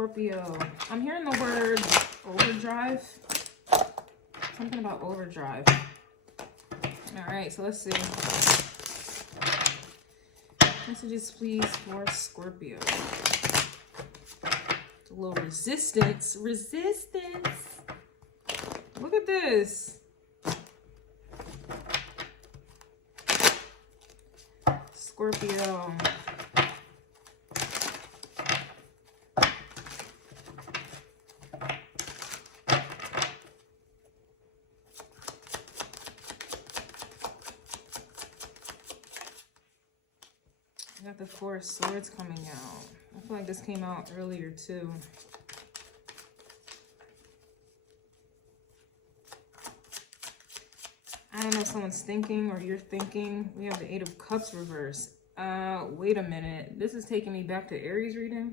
Scorpio. I'm hearing the word overdrive. Something about overdrive. All right, so let's see. Messages, please, for Scorpio. It's a little resistance. Resistance. Look at this. Scorpio. I got the Four of Swords coming out. I feel like this came out earlier too. I don't know if someone's thinking or you're thinking. We have the Eight of Cups reverse. Wait a minute. This is taking me back to Aries reading.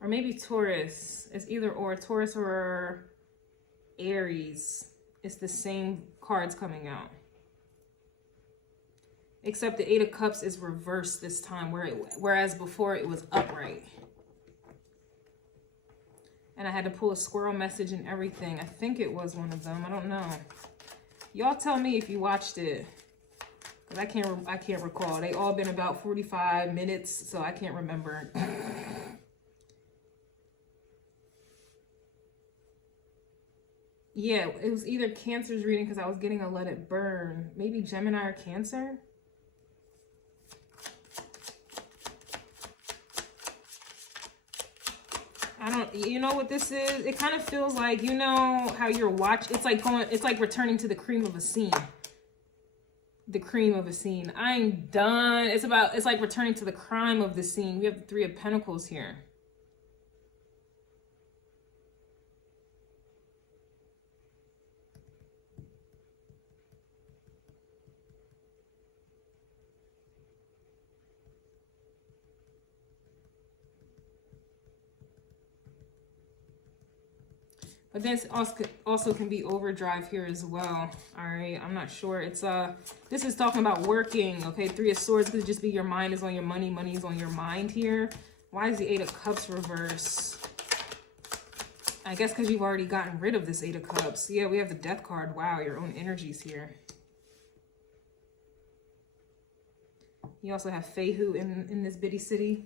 Or maybe Taurus. It's either or. Taurus or Aries. It's the same cards coming out. Except the Eight of Cups is reversed this time, whereas before it was upright. And I had to pull a squirrel message and everything. I think it was one of them. I don't know. Y'all tell me if you watched it. Because I can't recall. They all been about 45 minutes, so I can't remember. Yeah, it was either Cancer's reading because I was getting a Let It Burn. Maybe Gemini or Cancer? You know what this is? It kind of feels like, you know how you're watching, it's like returning to the cream of a scene. The cream of a scene. I'm done. It's like returning to the crime of the scene. We have the Three of Pentacles here. But this also can be overdrive here as well. All right, I'm not sure. It's this is talking about working. Okay, Three of Swords could just be your mind is on your money, money is on your mind here. Why is the Eight of Cups reverse? I guess because you've already gotten rid of this Eight of Cups. Yeah, we have the Death card. Wow, your own energies here. You also have Fehu in this bitty city.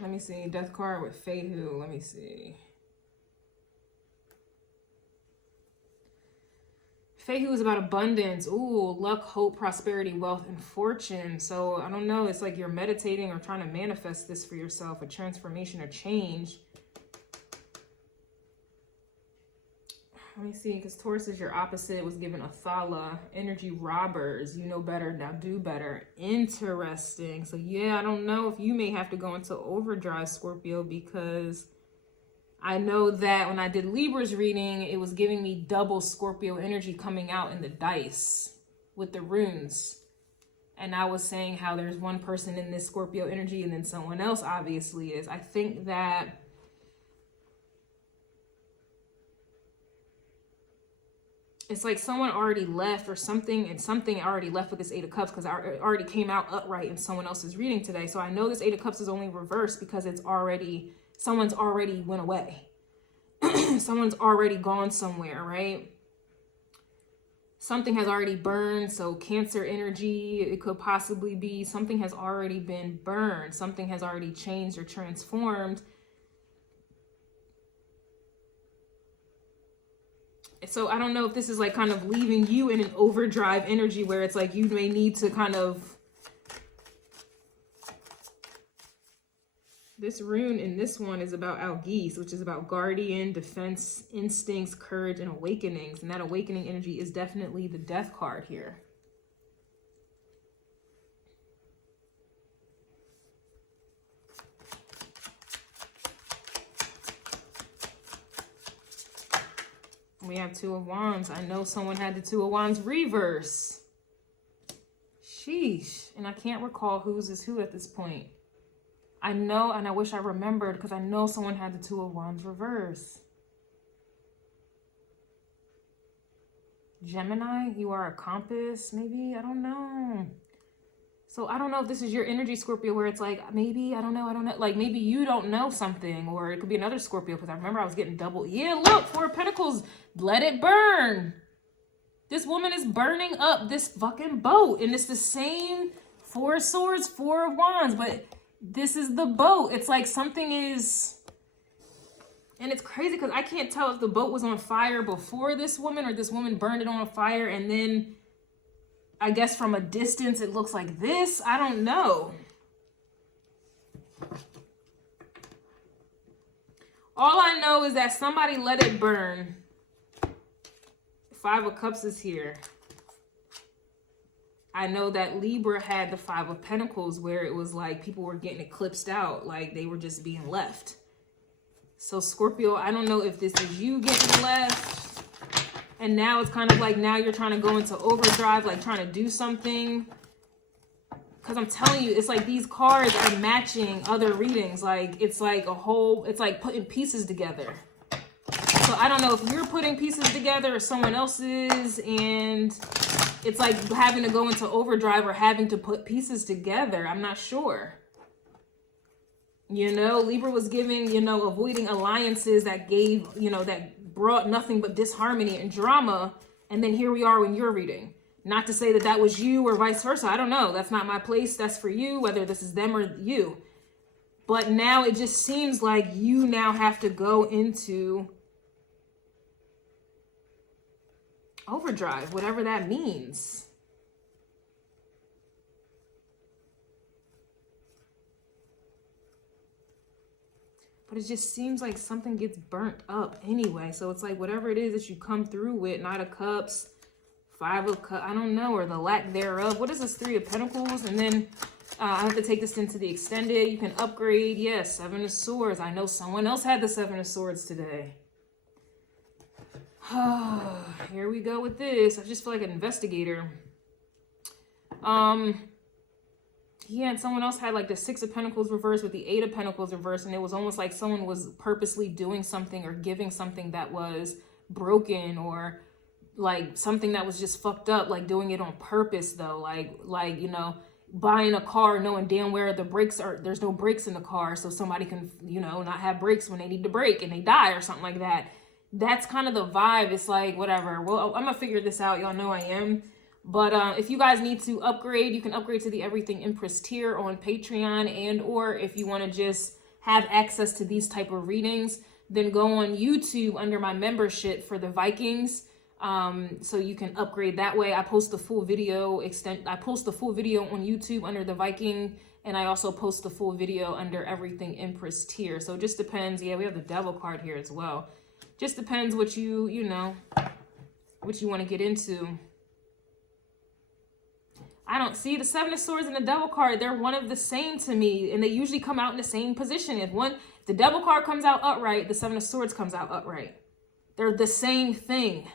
Let me see. Death card with Fehu. Let me see. Fehu is about abundance. Ooh, luck, hope, prosperity, wealth, and fortune. So I don't know. It's like you're meditating or trying to manifest this for yourself, a transformation or change. Let me see, because Taurus is your opposite. It was given Athala. Energy robbers. You know better, now do better. Interesting. So yeah, I don't know if you may have to go into overdrive, Scorpio, because I know that when I did Libra's reading, it was giving me double Scorpio energy coming out in the dice with the runes. And I was saying how there's one person in this Scorpio energy and then someone else obviously is. I think that it's like someone already left or something, and something already left with this Eight of Cups because it already came out upright in someone else's reading today. So I know this Eight of Cups is only reversed because someone's already went away. Someone's already gone somewhere, right? Something has already burned. So Cancer energy, it could possibly be something has already been burned. Something has already changed or transformed. So I don't know if this is like kind of leaving you in an overdrive energy where it's like you may need to kind of... This rune in this one is about Algis, which is about guardian, defense, instincts, courage, and awakenings. And that awakening energy is definitely the Death card here. We have Two of Wands. I know someone had the Two of Wands reverse. Sheesh. And I can't recall whose is who at this point. I know, and I wish I remembered, because I know someone had the Two of Wands reverse. Gemini, you are a compass, maybe? I don't know. So I don't know if this is your energy, Scorpio, where it's like, maybe, I don't know. Like, maybe you don't know something, or it could be another Scorpio, because I remember I was getting double. Yeah, look, Four of Pentacles, let it burn. This woman is burning up this fucking boat, and it's the same Four of Swords, Four of Wands, but this is the boat. It's like something is, and it's crazy because I can't tell if the boat was on fire before this woman or this woman burned it on fire, and then I guess from a distance it looks like this. I don't know. All I know is that somebody let it burn. Five of Cups is here. I know that Libra had the Five of Pentacles, where it was like people were getting eclipsed out, like they were just being left. So Scorpio, I don't know if this is you getting left. And now it's kind of like, now you're trying to go into overdrive, like trying to do something. Because I'm telling you, it's like these cards are matching other readings. Like, it's like a whole, it's like putting pieces together. So I don't know if you're putting pieces together or someone else is. And it's like having to go into overdrive or having to put pieces together. I'm not sure. You know, Libra was giving, you know, avoiding alliances that gave, you know, that brought nothing but disharmony and drama. And then here we are when you're reading. Not to say that that was you or vice versa. I don't know. That's not my place. That's for you, whether this is them or you. But now it just seems like you now have to go into overdrive, whatever that means. But it just seems like something gets burnt up anyway. So it's like whatever it is that you come through with, Knight of Cups, Five of Cups, I don't know, or the lack thereof. What is this? Three of Pentacles? And then I have to take this into the extended. You can upgrade. Yes, Seven of Swords. I know someone else had the Seven of Swords today. Here we go with this. I just feel like an investigator. Yeah, and someone else had like the Six of Pentacles reversed with the Eight of Pentacles reversed, and it was almost like someone was purposely doing something or giving something that was broken, or like something that was just fucked up, like doing it on purpose though, like you know, buying a car knowing damn well the brakes are, there's no brakes in the car, so somebody can, you know, not have brakes when they need to brake and they die or something like that. That's kind of the vibe. It's like, whatever. Well, I'm gonna figure this out. Y'all know I am. But if you guys need to upgrade, you can upgrade to the Everything Empress tier on Patreon, and or if you want to just have access to these type of readings, then go on YouTube under my membership for the Vikings. So you can upgrade that way. I post the full video I post the full video on YouTube under the Viking, and I also post the full video under Everything Empress tier. So it just depends. Yeah, we have the Devil card here as well. Just depends what you know, what you want to get into. I don't see the Seven of Swords and the Devil card. They're one of the same to me, and they usually come out in the same position. If the Devil card comes out upright, the Seven of Swords comes out upright. They're the same thing.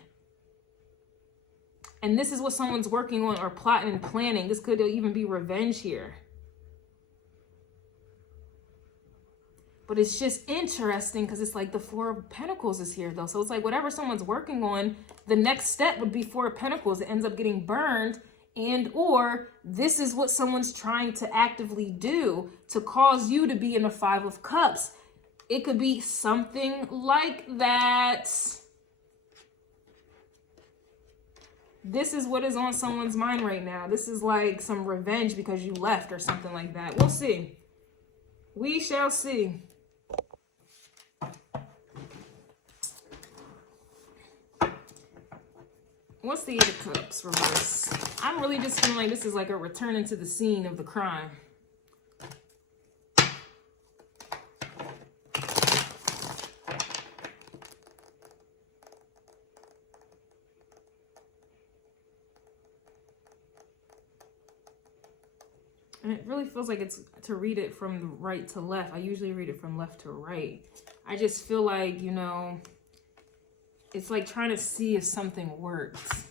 And this is what someone's working on or plotting and planning. This could even be revenge here. But it's just interesting because it's like the Four of Pentacles is here though. So it's like whatever someone's working on, the next step would be Four of Pentacles. It ends up getting burned. And or this is what someone's trying to actively do to cause you to be in the Five of Cups. It could be something like that. This is what is on someone's mind right now. This is like some revenge because you left or something like that. We'll see. We shall see. What's the Eight of Cups reverse? I'm really just feeling like this is like a return into the scene of the crime. And it really feels like it's to read it from right to left. I usually read it from left to right. I just feel like, you know, it's like trying to see if something works.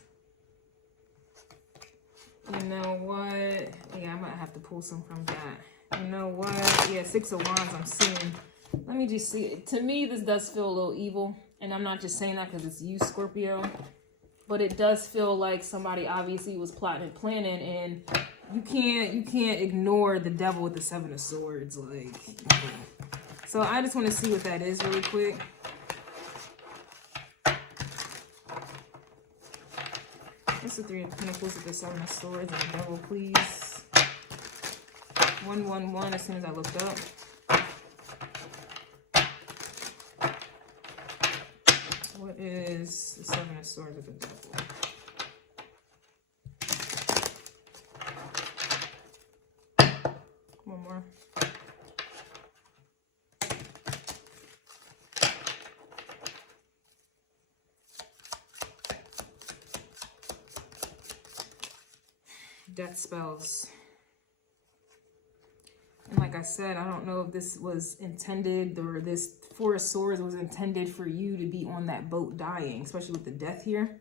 You know what? Yeah, I might have to pull some from that. You know what? Yeah, Six of Wands I'm seeing. Let me just see. To me, this does feel a little evil. And I'm not just saying that because it's you, Scorpio. But it does feel like somebody obviously was plotting and planning. And you can't ignore the devil with the Seven of Swords. Like, so I just want to see what that is really quick. What's the Three of Pentacles with the Seven of Swords and the devil, please? 111 as soon as I looked up. What is the Seven of Swords with the devil? One more. Death spells. And like I said, I don't know if this was intended, or this Four of Swords was intended for you to be on that boat dying, especially with the death here.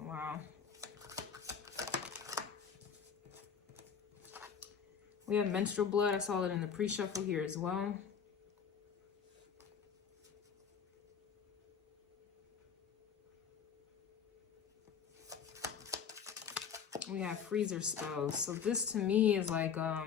Wow. We have menstrual blood. I saw it in the pre-shuffle here as well. We have freezer spells. So this to me is like, I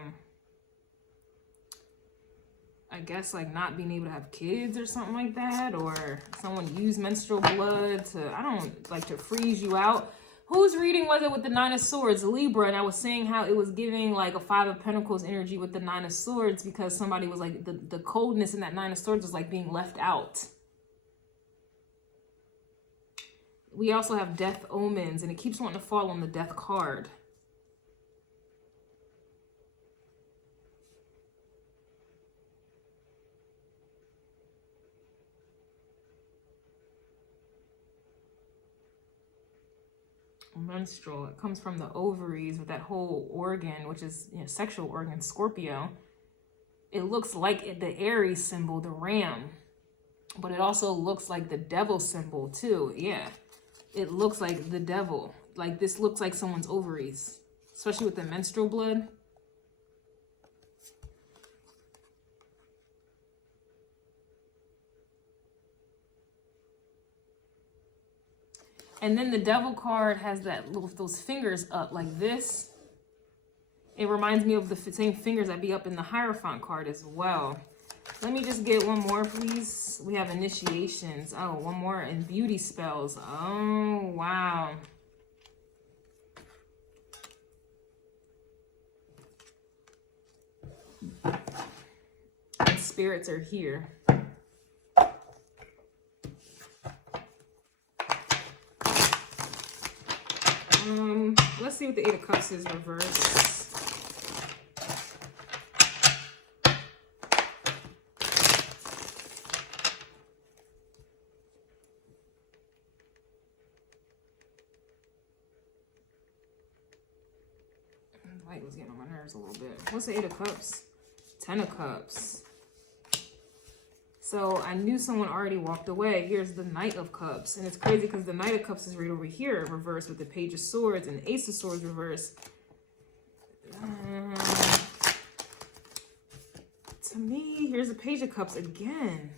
guess like not being able to have kids or something like that, or someone used menstrual blood to, I don't like, to freeze you out. Whose reading was it with the Nine of Swords? Libra. And I was saying how it was giving like a Five of Pentacles energy with the Nine of Swords, because somebody was like, the coldness in that Nine of Swords was like being left out. We also have death omens, and it keeps wanting to fall on the death card. Menstrual, it comes from the ovaries with that whole organ, which is, you know, sexual organ, Scorpio. It looks like the Aries symbol, the ram, but it also looks like the devil symbol too. Yeah, it looks like the devil. Like, this looks like someone's ovaries, especially with the menstrual blood. And then the devil card has that little, those fingers up like this. It reminds me of the same fingers that be up in the Hierophant card as well. Let me just get one more, please. We have initiations. Oh, one more. And beauty spells. Oh, wow. And spirits are here. Let's see what the Eight of Cups is reversed. The light was getting on my nerves a little bit. What's the Eight of Cups? 10 of Cups. So I knew someone already walked away. Here's the Knight of Cups. And it's crazy because the Knight of Cups is right over here, reversed, with the Page of Swords, and the Ace of Swords reversed. To me, here's the Page of Cups again.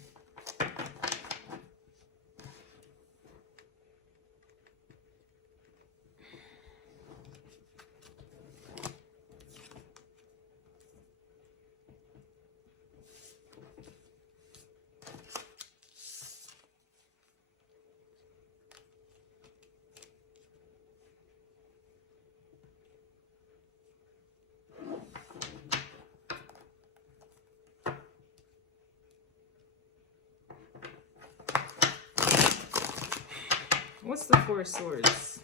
What's the Four of Swords?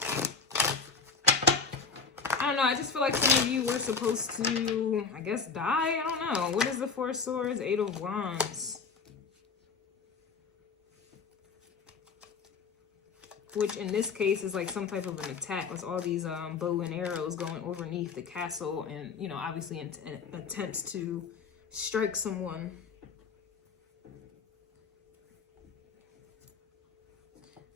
I don't know. I just feel like some of you were supposed to, I guess, die. I don't know. What is the Four of Swords? Eight of Wands. Which in this case is like some type of an attack. With all these bow and arrows going underneath the castle, and, you know, obviously in attempts to strike someone.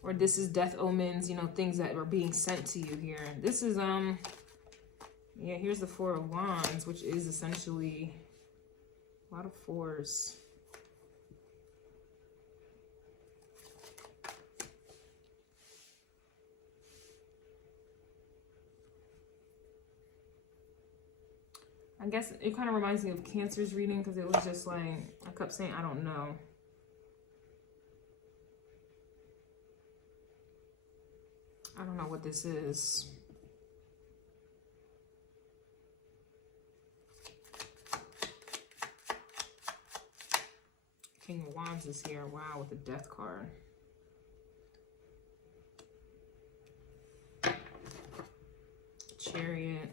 Or this is death omens, you know, things that are being sent to you here. This is, yeah, here's the Four of Wands, which is essentially a lot of fours. I guess it kind of reminds me of Cancer's reading because it was just like, I kept saying, I don't know. I don't know what this is. King of Wands is here. Wow, with the Death card. Chariot.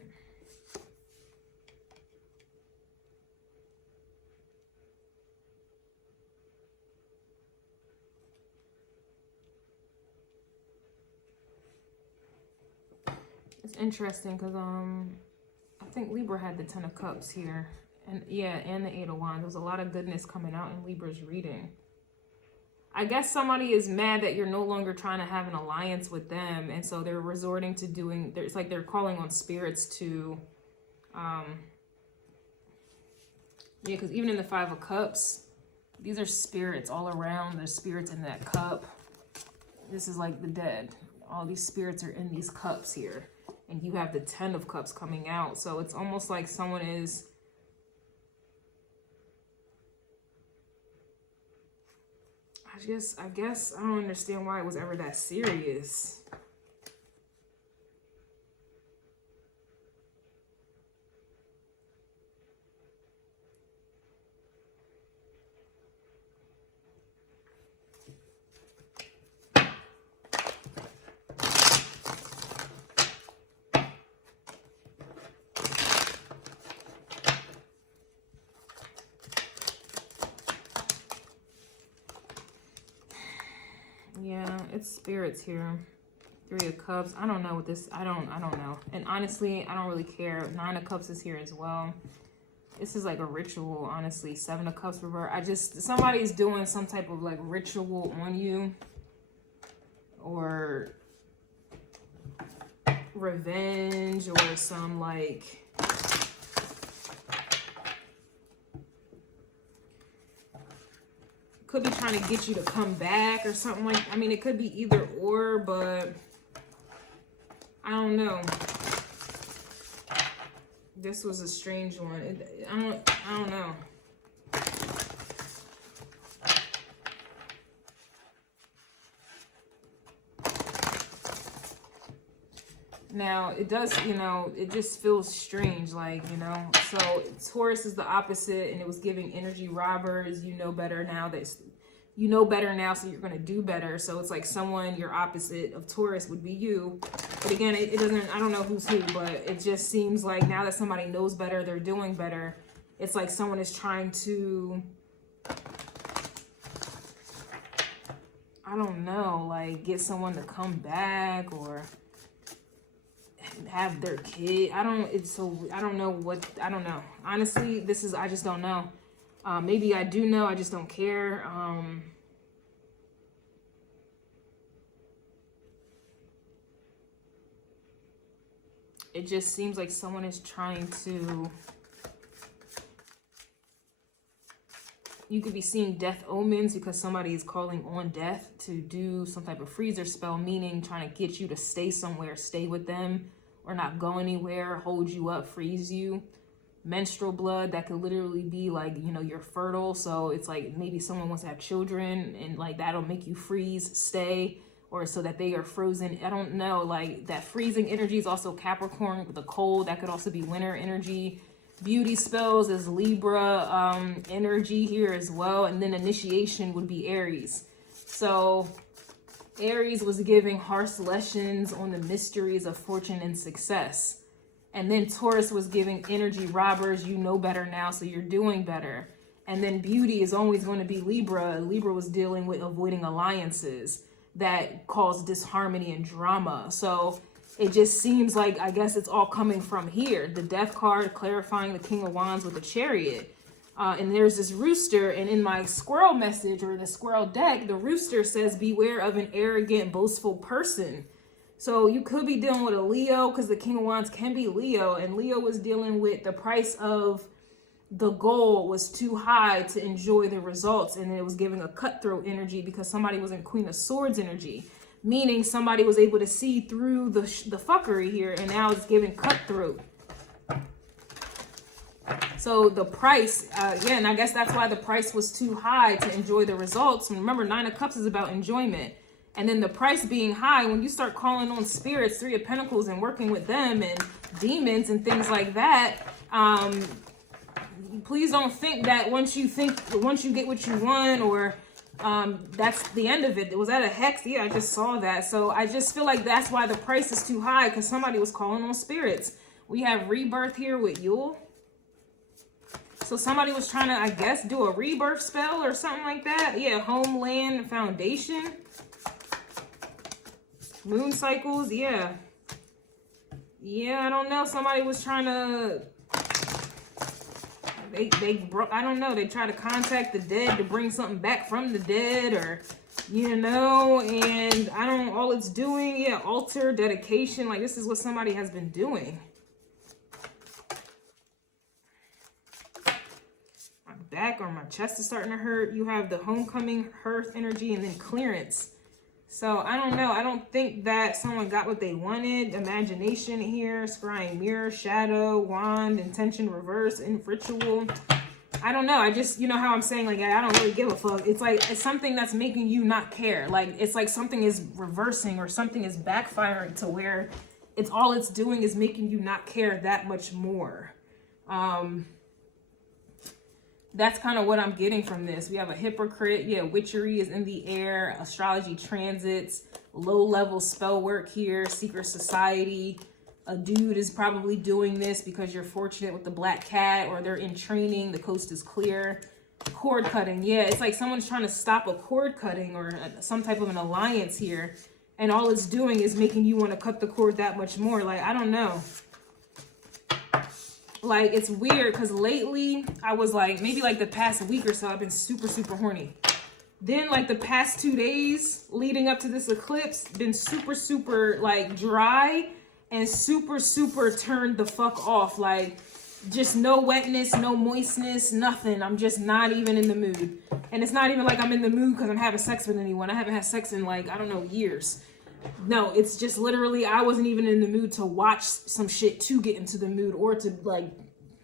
It's interesting because I think Libra had the Ten of Cups here. And yeah, and the Eight of Wands. There's a lot of goodness coming out in Libra's reading. I guess somebody is mad that you're no longer trying to have an alliance with them. And so they're resorting to doing, it's like they're calling on spirits to, yeah, because even in the Five of Cups, these are spirits all around. There's spirits in that cup. This is like the dead. All these spirits are in these cups here. And you have the Ten of Cups coming out. So it's almost like someone is... I guess I don't understand why it was ever that serious. Yeah, it's spirits here. Three of Cups. I don't know what this, I don't know. And honestly, I don't really care. Nine of Cups is here as well. This is like a ritual, honestly. Seven of Cups reversed. Somebody's doing some type of like ritual on you. Or revenge or some like... Could be trying to get you to come back or something like, I mean, it could be either or, but I don't know. This was a strange one. I don't know. Now, it does, you know, it just feels strange, like, you know. So, Taurus is the opposite, and it was giving energy robbers. You know better now so you're going to do better. So, it's like someone, your opposite of Taurus would be you. But again, it doesn't, I don't know who's who, but it just seems like now that somebody knows better, they're doing better. It's like someone is trying to, I don't know, like, get someone to come back or... have their kid. I don't know. Honestly, I just don't know. Maybe I do know, I just don't care. It just seems like someone is trying to... You could be seeing death omens because somebody is calling on death to do some type of freezer spell, meaning trying to get you to stay somewhere, stay with them, or not go anywhere, hold you up, freeze you. Menstrual blood, that could literally be like, you know, you're fertile. So it's like maybe someone wants to have children and like that'll make you freeze, stay, or so that they are frozen. I don't know, like that freezing energy is also Capricorn with the cold. That could also be winter energy. Beauty spells is Libra energy here as well. And then initiation would be Aries. So Aries was giving harsh lessons on the mysteries of fortune and success. And then Taurus was giving energy robbers. You know better now, so you're doing better. And then beauty is always going to be Libra. Libra was dealing with avoiding alliances that cause disharmony and drama. So it just seems like, I guess it's all coming from here. The Death card clarifying the King of Wands with the Chariot. And there's this rooster, and in my squirrel message or the squirrel deck, the rooster says, beware of an arrogant, boastful person. So you could be dealing with a Leo, because the King of Wands can be Leo, and Leo was dealing with the price of the goal was too high to enjoy the results, and it was giving a cutthroat energy because somebody was in Queen of Swords energy, meaning somebody was able to see through the fuckery here, and now it's giving cutthroat. So the price, and I guess that's why the price was too high to enjoy the results. Remember, 9 of Cups is about enjoyment. And then the price being high, when you start calling on spirits, 3 of Pentacles, and working with them and demons and things like that, please don't think that once you get what you want, or that's the end of it. Was that a hex? Yeah, I just saw that. So I just feel like that's why the price is too high, because somebody was calling on spirits. We have rebirth here with Yule. So somebody was trying to, I guess, do a rebirth spell or something like that. Yeah, homeland foundation. Moon cycles, yeah. Yeah, I don't know. Somebody was trying to, I don't know. They try to contact the dead to bring something back from the dead, or, you know, and all it's doing, yeah, altar, dedication. Like, this is what somebody has been doing. My back or my chest is starting to hurt. You have the homecoming, hearth energy, and then clearance. So, I don't know. I don't think that someone got what they wanted. Imagination here, scrying mirror, shadow, wand, intention, reverse, and ritual. I don't know. I just, you know how I'm saying, like, I don't really give a fuck. It's like, it's something that's making you not care. Like, it's like something is reversing or something is backfiring to where all it's doing is making you not care that much more. That's kind of what I'm getting from this. We have a hypocrite. Yeah, witchery is in the air. Astrology transits. Low-level spell work here. Secret society. A dude is probably doing this because you're fortunate with the black cat, or they're in training. The coast is clear. Cord cutting. Yeah, it's like someone's trying to stop a cord cutting or some type of an alliance here. And all it's doing is making you want to cut the cord that much more. Like, I don't know. Like, it's weird because lately I was like, maybe like the past week or so, I've been super, super horny. Then like the past 2 days leading up to this eclipse, been super, super like dry and super, super turned the fuck off. Like, just no wetness, no moistness, nothing. I'm just not even in the mood. And it's not even like I'm in the mood because I'm having sex with anyone. I haven't had sex in like, I don't know, years. No, it's just literally, I wasn't even in the mood to watch some shit to get into the mood or to like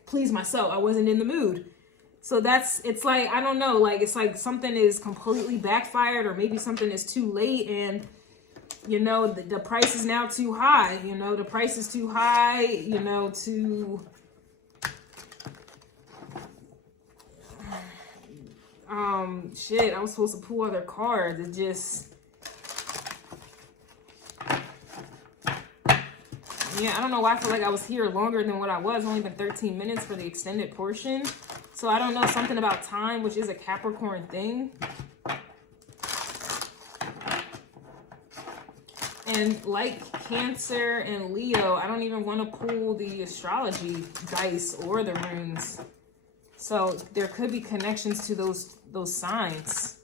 please myself. I wasn't in the mood. So it's like, I don't know, like, it's like something is completely backfired, or maybe something is too late, and, you know, the price is now too high. You know, the price is too high, you know, shit, I was supposed to pull other cards. It just, yeah, I don't know why I feel like I was here longer than what I was. Only been 13 minutes for the extended portion. So I don't know, something about time, which is a Capricorn thing. And like Cancer and Leo, I don't even want to pull the astrology dice or the runes. So there could be connections to those signs.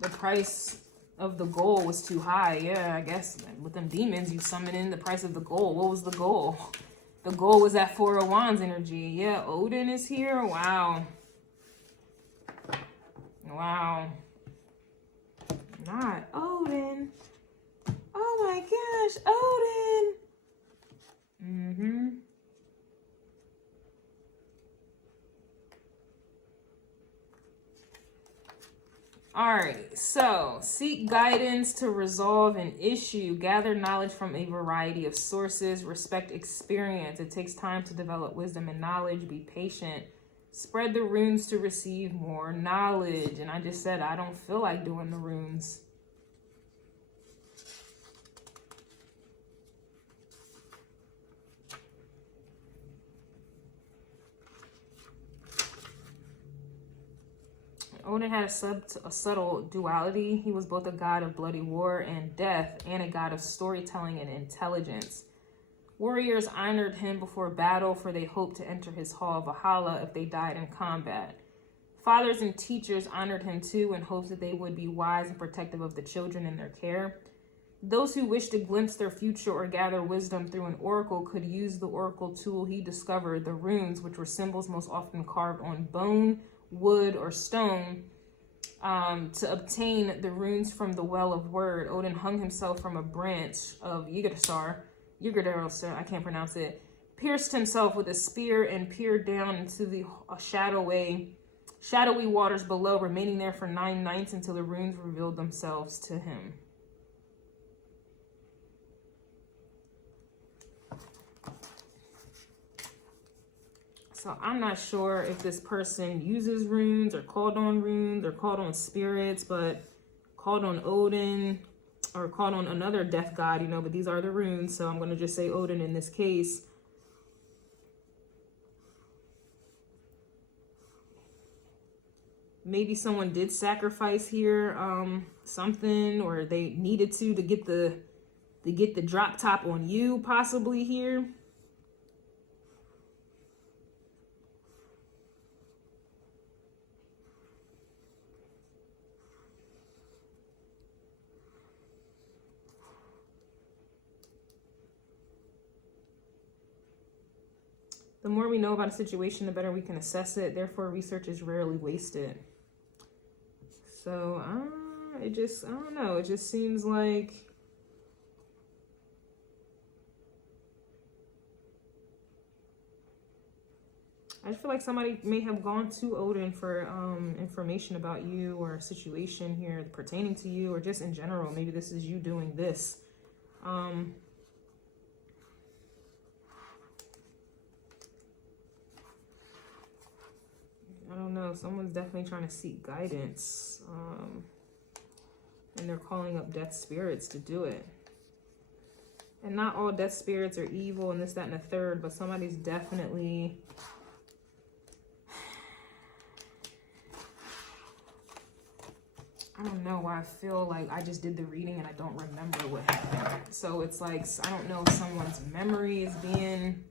The price of the goal was too high. Yeah, I guess with them demons, you summon in the price of the goal. What was the goal? The goal was that 4 of Wands energy. Yeah, Odin is here. Wow. Wow. Not Odin. Oh my gosh, Odin. All right, so seek guidance to resolve an issue. Gather knowledge from a variety of sources. Respect experience. It takes time to develop wisdom and knowledge. Be patient. Spread the runes to receive more knowledge. And I just said I don't feel like doing the runes. Odin had a subtle duality. He was both a god of bloody war and death, and a god of storytelling and intelligence. Warriors honored him before battle, for they hoped to enter his hall of Valhalla if they died in combat. Fathers and teachers honored him too, in hopes that they would be wise and protective of the children in their care. Those who wished to glimpse their future or gather wisdom through an oracle could use the oracle tool he discovered, the runes, which were symbols most often carved on bone, wood, or stone. To obtain the runes from the Well of Word, Odin hung himself from a branch of Yggdrasil, I can't pronounce it, pierced himself with a spear and peered down into the shadowy waters below, remaining there for 9 nights until the runes revealed themselves to him. So I'm not sure if this person uses runes or called on spirits, but called on Odin or called on another death god, you know, but these are the runes. So I'm going to just say Odin in this case. Maybe someone did sacrifice here, something, or they needed to get the drop top on you possibly here. The more we know about a situation, the better we can assess it. Therefore, research is rarely wasted. So, I don't know. It just seems like I just feel like somebody may have gone to Odin for information about you or a situation here pertaining to you, or just in general. Maybe this is you doing this. I don't know. Someone's definitely trying to seek guidance. And they're calling up death spirits to do it. And not all death spirits are evil and this, that, and the third, but somebody's definitely... I don't know why I feel like I just did the reading and I don't remember what happened. So it's like, I don't know if someone's memory is being...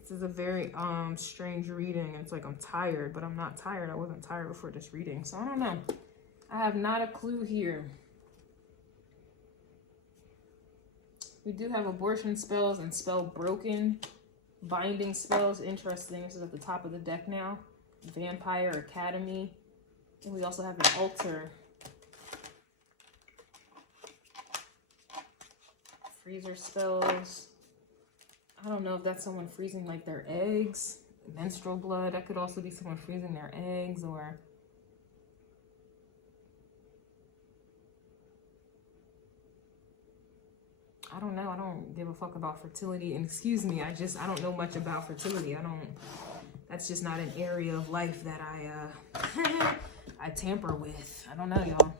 This is a very strange reading. And it's like I'm tired, but I'm not tired. I wasn't tired before this reading. So I don't know. I have not a clue here. We do have abortion spells and spell broken. Binding spells. Interesting. This is at the top of the deck now. Vampire Academy. And we also have an altar. Freezer spells. I don't know if that's someone freezing like their eggs. Menstrual blood. That could also be someone freezing their eggs, or... I don't know. I don't give a fuck about fertility. And excuse me, I don't know much about fertility. That's just not an area of life that I tamper with. I don't know, y'all.